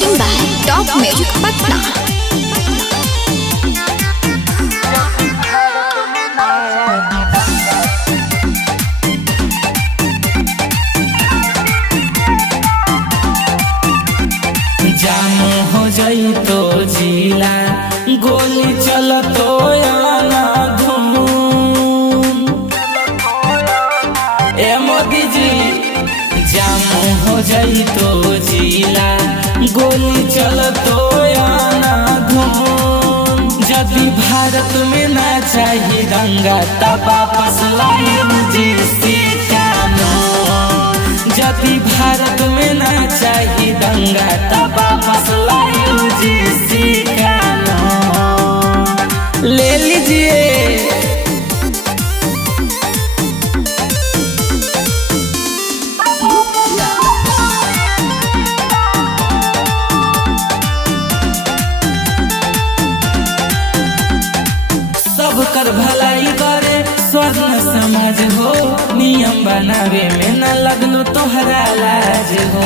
Recording by Top Music Patna. जाम हो जाई तो जिला गोली चलतो आना धूम। ए मोदी जी जाम हो जाई तो जिला गोली चलतो आना धूम। यदि भारत में ना चाहिए दंगा तब वापस लाइए जी कानून। यदि भारत में ना चाहिए दंगा तब वापस लाइए जी कानून। ले लीजिए कर भलाई करे स्वर्ण समाज हो। नियम बनावे में न लगलो तोहरा लाज हो।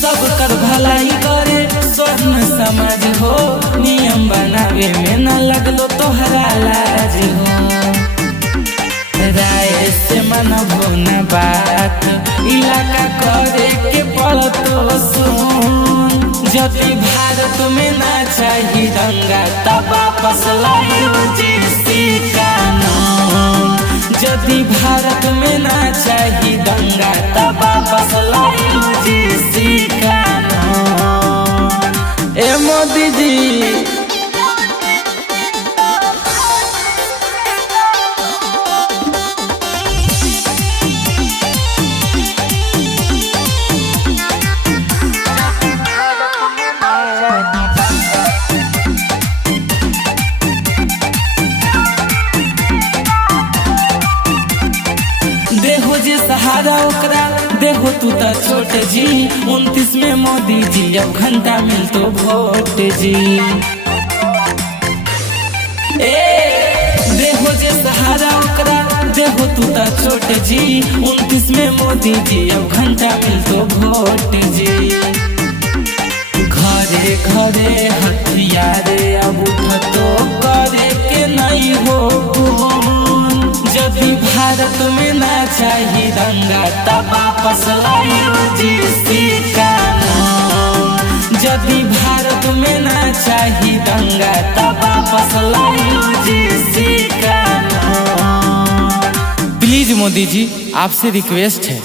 सब कर भलाई करे स्वर्ण समाज हो। नियम बनावे में न लगलो तोहरा लाज हो। राय से मनबो न बात इलाका करे के पड़तो सुन। यदि भारत में ना चाहिए दंगा तब वापस लाइए जी कानून। यदि भारत में ना चाहिए दंगा तब वापस लाइए जी कानून। ए मोदी जी देहो जे सहारा ओकरा देहो तू ता छोट जी। 29 में मोदी जी अब घंटा मिलतो वोट जी। देहो जे सहारा ओकरा देहो तू ता छोट जी। 29 में मोदी जी अब घंटा मिलतो वोट जी। घरे घरे हथियारे अब उठतो करे के नहीं हो। यदि भारत में ना चाहिए दंगा तब वापस लाइए जी कानून। यदि भारत में ना चाहिए दंगा तब वापस लाइए जी कानून। प्लीज मोदी जी आपसे रिक्वेस्ट है